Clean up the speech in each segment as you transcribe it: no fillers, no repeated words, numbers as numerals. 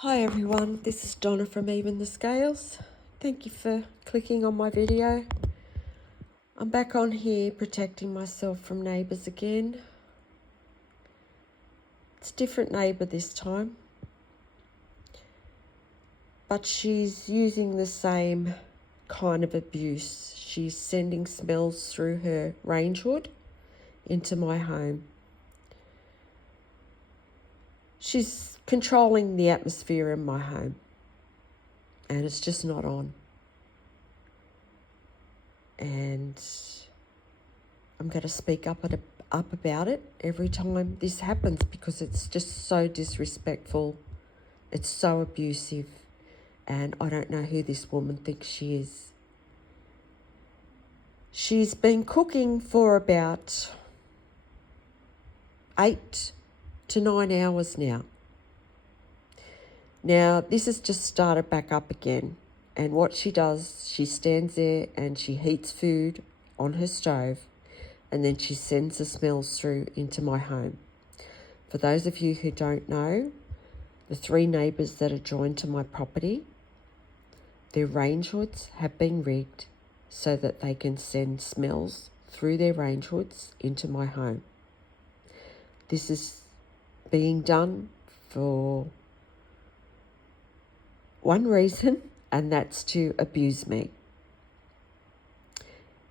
Hi everyone, this is Donna from Even the Scales. Thank you for clicking on my video. I'm back on here protecting myself from neighbours again. It's a different neighbour this time, but she's using the same kind of abuse. She's sending smells through her range hood into my home. She's controlling the atmosphere in my home, and it's just not on. And I'm going to speak up about it every time this happens because it's just so disrespectful. It's so abusive, and I don't know who this woman thinks she is. She's been cooking for about 8 to 9 hours now. Now, this has just started back up again. And what she does, she stands there and she heats food on her stove, and then she sends the smells through into my home. For those of you who don't know, the 3 neighbours that are joined to my property, their range hoods have been rigged so that they can send smells through their range hoods into my home. This is being done for one reason, and that's to abuse me.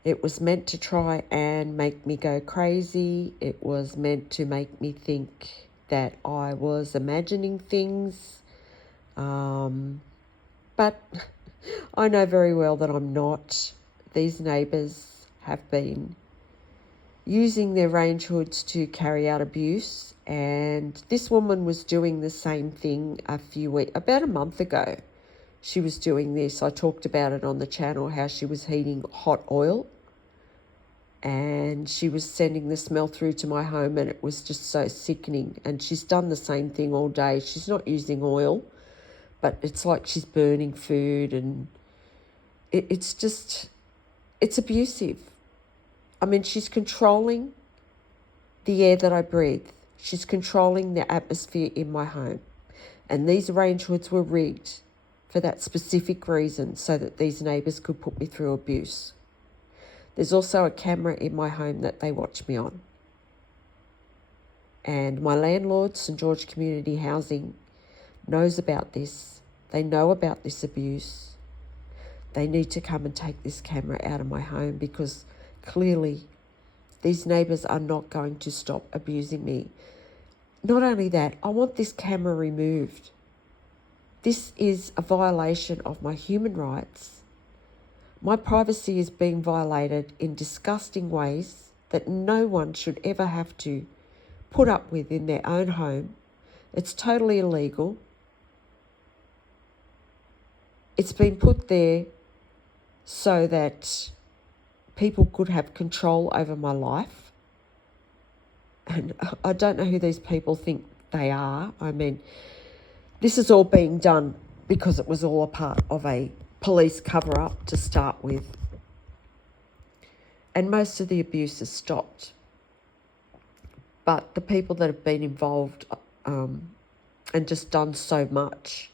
It was meant to try and make me go crazy. It was meant to make me think that I was imagining things. But I know very well that I'm not. These neighbours have been using their range hoods to carry out abuse, and this woman was doing the same thing about a month ago. She was doing this. I talked about it on the channel, how she was heating hot oil and she was sending the smell through to my home, and it was just so sickening. And she's done the same thing all day. She's not using oil, but it's like she's burning food, and it's abusive. I mean, she's controlling the air that I breathe. She's controlling the atmosphere in my home. And these range hoods were rigged for that specific reason, so that these neighbours could put me through abuse. There's also a camera in my home that they watch me on. And my landlord, St George Community Housing, knows about this. They know about this abuse. They need to come and take this camera out of my home, because clearly these neighbours are not going to stop abusing me. Not only that, I want this camera removed. This is a violation of my human rights. My privacy is being violated in disgusting ways that no one should ever have to put up with in their own home. It's totally illegal. It's been put there so that people could have control over my life. And I don't know who these people think they are. I mean, this is all being done because it was all a part of a police cover-up to start with. And most of the abuse has stopped. But the people that have been involved and just done so much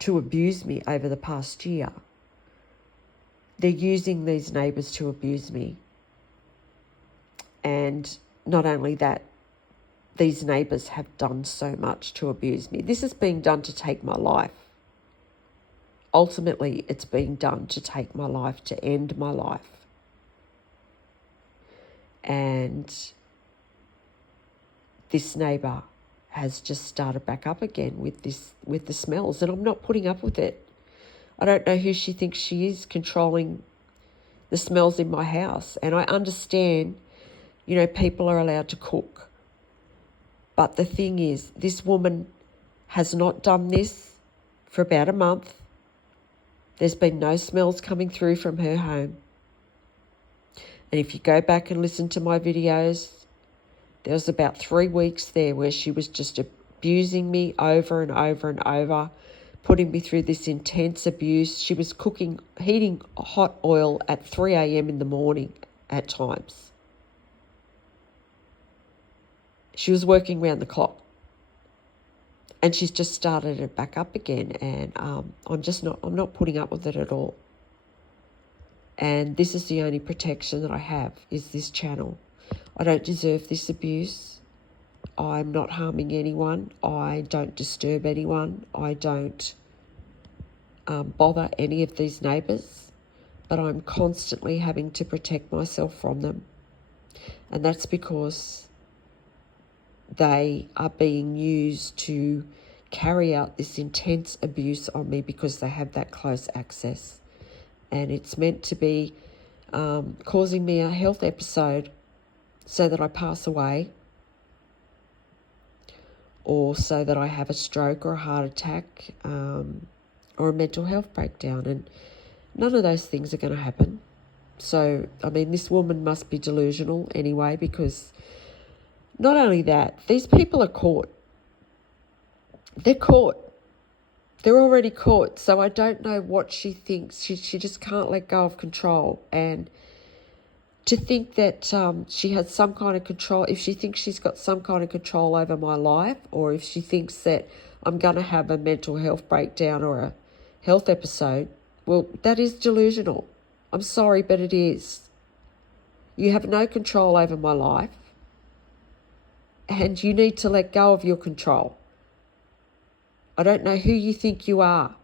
to abuse me over the past year, they're using these neighbours to abuse me. And not only that, these neighbours have done so much to abuse me. This is being done to take my life. Ultimately, it's being done to take my life, to end my life. And this neighbour has just started back up again with the smells, and I'm not putting up with it. I don't know who she thinks she is, controlling the smells in my house. And I understand, people are allowed to cook. But the thing is, this woman has not done this for about a month. There's been no smells coming through from her home. And if you go back and listen to my videos, there was about 3 weeks there where she was just abusing me over and over and over, putting me through this intense abuse. She was heating hot oil at 3 a.m. in the morning at times. She was working round the clock. And she's just started it back up again, and I'm not putting up with it at all. And this is the only protection that I have, is this channel. I don't deserve this abuse. I'm not harming anyone. I don't disturb anyone. I don't bother any of these neighbours, but I'm constantly having to protect myself from them. And that's because they are being used to carry out this intense abuse on me because they have that close access. And it's meant to be causing me a health episode so that I pass away, or so that I have a stroke or a heart attack, or a mental health breakdown. And none of those things are going to happen. So, I mean, this woman must be delusional anyway, because not only that, these people are caught. They're caught. They're already caught. So I don't know what she thinks. She just can't let go of control. And to think that she has some kind of control, if she thinks she's got some kind of control over my life, or if she thinks that I'm going to have a mental health breakdown or a health episode, well, that is delusional. I'm sorry, but it is. You have no control over my life, and you need to let go of your control. I don't know who you think you are,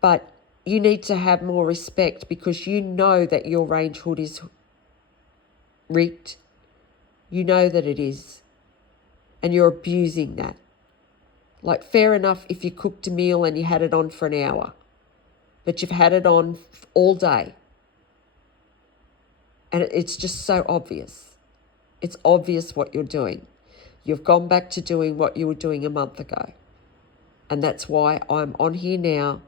but you need to have more respect, because you know that your range hood is rigged. You know that it is, and you're abusing that. Like, fair enough if you cooked a meal and you had it on for an hour, but you've had it on all day. And it's just so obvious. It's obvious what you're doing. You've gone back to doing what you were doing a month ago. And that's why I'm on here now,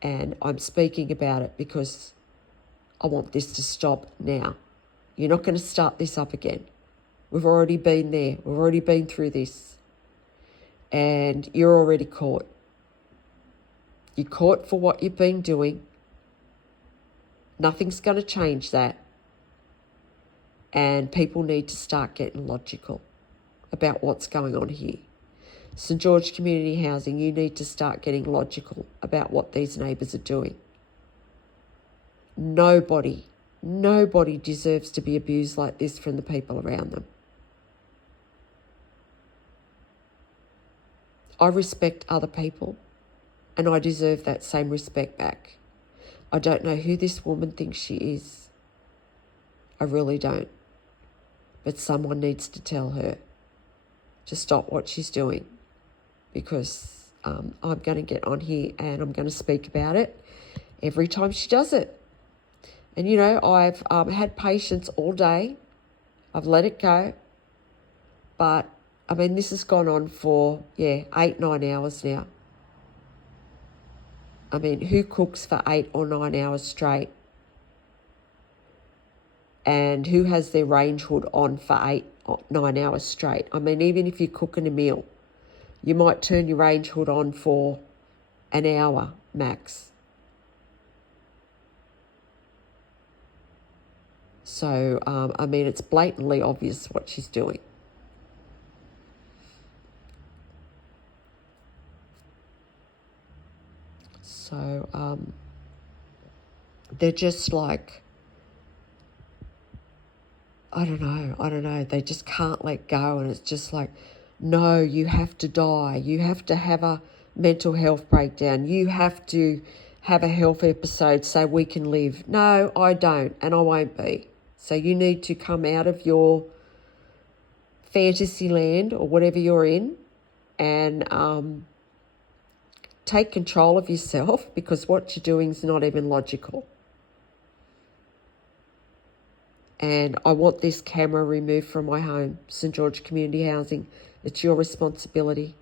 and I'm speaking about it, because I want this to stop now. You're not going to start this up again. We've already been there. We've already been through this. And you're already caught. You're caught for what you've been doing. Nothing's going to change that. And people need to start getting logical about what's going on here. St George Community Housing, you need to start getting logical about what these neighbours are doing. Nobody deserves to be abused like this from the people around them. I respect other people, and I deserve that same respect back. I don't know who this woman thinks she is. I really don't. But someone needs to tell her to stop what she's doing, because I'm going to get on here and I'm going to speak about it every time she does it. And, you know, I've had patience all day. I've let it go. But, I mean, this has gone on for, 8-9 hours now. I mean, who cooks for 8 or 9 hours straight? And who has their range hood on for 8 or 9 hours straight? I mean, even if you're cooking a meal, you might turn your range hood on for an hour max. So, I mean, it's blatantly obvious what she's doing. So, they're just like, I don't know. They just can't let go. And it's just like, no, you have to die. You have to have a mental health breakdown. You have to have a health episode so we can live. No, I don't, and I won't be. So you need to come out of your fantasy land or whatever you're in and take control of yourself, because what you're doing is not even logical. And I want this camera removed from my home, St George Community Housing. It's your responsibility.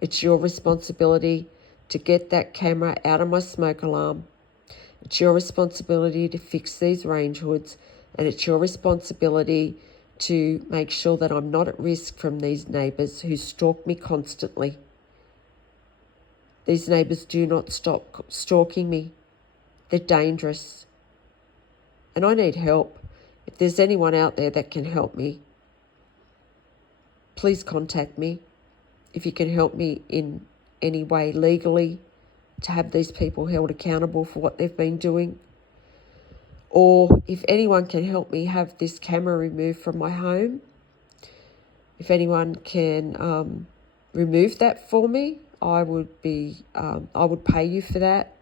It's your responsibility to get that camera out of my smoke alarm. It's your responsibility to fix these range hoods. And it's your responsibility to make sure that I'm not at risk from these neighbours who stalk me constantly. These neighbours do not stop stalking me. They're dangerous. And I need help. If there's anyone out there that can help me, please contact me if you can help me in any way legally to have these people held accountable for what they've been doing. Or if anyone can help me have this camera removed from my home, if anyone can remove that for me, I would pay you for that.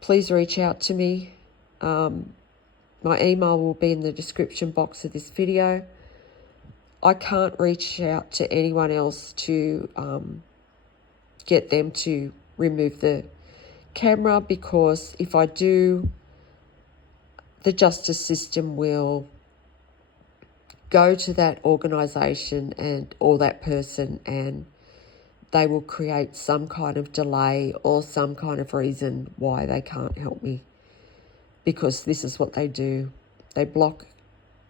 Please reach out to me. My email will be in the description box of this video. I can't reach out to anyone else to get them to remove the camera, because if I do, the justice system will go to that organisation or that person, and they will create some kind of delay or some kind of reason why they can't help me, because this is what they do. They block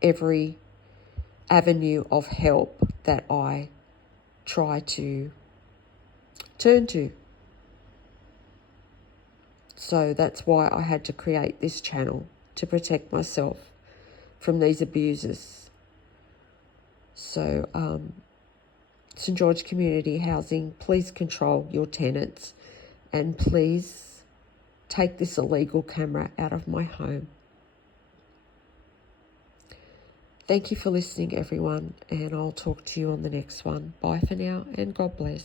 every avenue of help that I try to turn to. So that's why I had to create this channel, to protect myself from these abusers. So St George Community Housing, please control your tenants, and please take this illegal camera out of my home. Thank you for listening, everyone, and I'll talk to you on the next one. Bye for now, and God bless.